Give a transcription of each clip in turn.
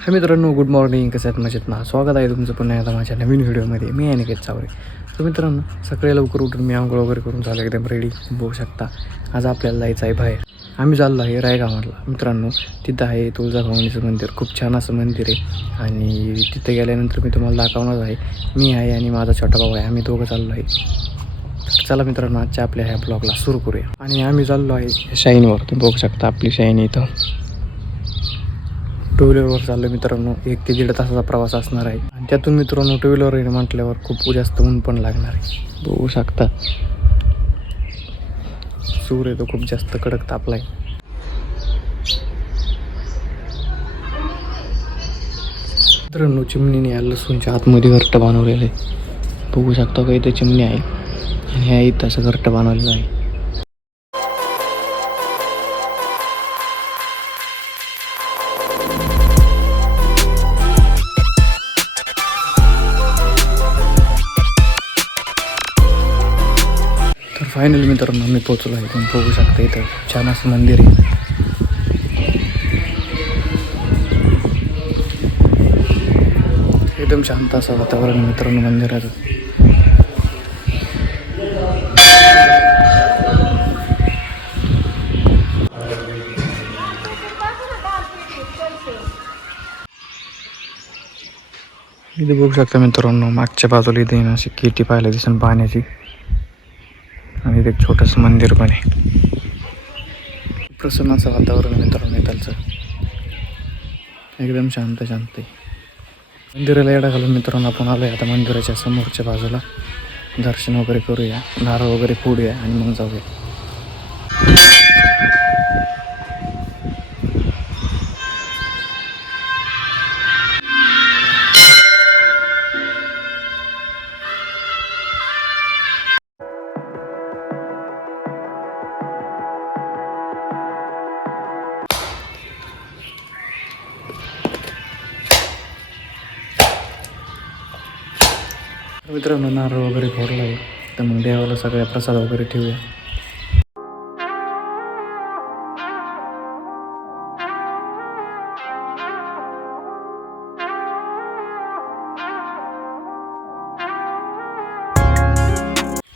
हाय मित्रांनो, good morning. कसं आहेत? मजेत ना? स्वागत आहे तुमचं पुन्हा एकदा माझ्या नवीन व्हिडिओमध्ये. मी अनिकेत चावरे. तर मित्रांनो, सकाळी लवकर उठून मी आंघोळ वगैरे करून झालं एकदम रेडी. बघू शकता आज आपल्याला जायचं आहे बाहेर. आम्ही चाललो आहे रायगावाला. मित्रांनो, तिथं आहे तुळजाभवानीचं मंदिर. खूप छान असं मंदिर आहे आणि तिथे गेल्यानंतर मी तुम्हाला दाखवणार आहे. मी आहे आणि माझा छोटा भाऊ आहे. आम्ही दोघं चाललो आहे. चला मित्रांनो, आजच्या आपल्या ह्या ब्लॉगला सुरू करूया. आणि आम्ही चाललो आहे शाईनवर. तुम्ही बघू शकता आपली शाईन इथं. टू व्हीलरवर चाललो मित्रांनो. 1 ते 1.5 तासाचा प्रवास असणार आहे आणि त्यातून मित्रांनो टू व्हीलरवर म्हटल्यावर खूप जास्त ऊन पण लागणार आहे. बघू शकता सूर्य तो खूप जास्त कडक तापलाय. मित्रांनो, चिमणीने या लसूणच्या आतमध्ये घरटं बनवलेलं आहे. बघू शकता का इथे चिमणी आहे आणि ह्या इथं असं घरटं बनवलेलं आहे. तर फायनली मित्रांनो मी पोचलो आहे. तुम्ही बघू शकता इथं छान असं मंदिर आहे. एकदम शांत असं वातावरण मित्रांनो मंदिराचं. इथे बघू शकता मित्रांनो मागच्या बाजूला इथे अशी केटी पाहायला दिसून पाण्याची आणि इथे एक छोटंसं मंदिर पण आहे. प्रसन्न असं वातावरण मित्रांनो इथलचं. एकदम शांत आहे. मंदिराला येडा घालून मित्रांनो आपण आलो आहे आता मंदिराच्या समोरच्या बाजूला. दर्शन वगैरे करूया, नारळ वगैरे फोडूया आणि मग जाऊया. मित्रांनो नारळ वगैरे फोडला आहे तर मग देवाला सगळ्या प्रसाद वगैरे ठेवूया.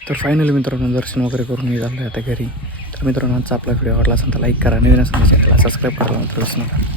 तर फायनली मित्रांनो दर्शन वगैरे करून मी झालो आहे आता घरी. तर मित्रांनो आजचा आपला व्हिडिओ आवडला असेल तर लाईक करा. नवीन असेल तर चॅनलला सबस्क्राईब करायला विसरू नका.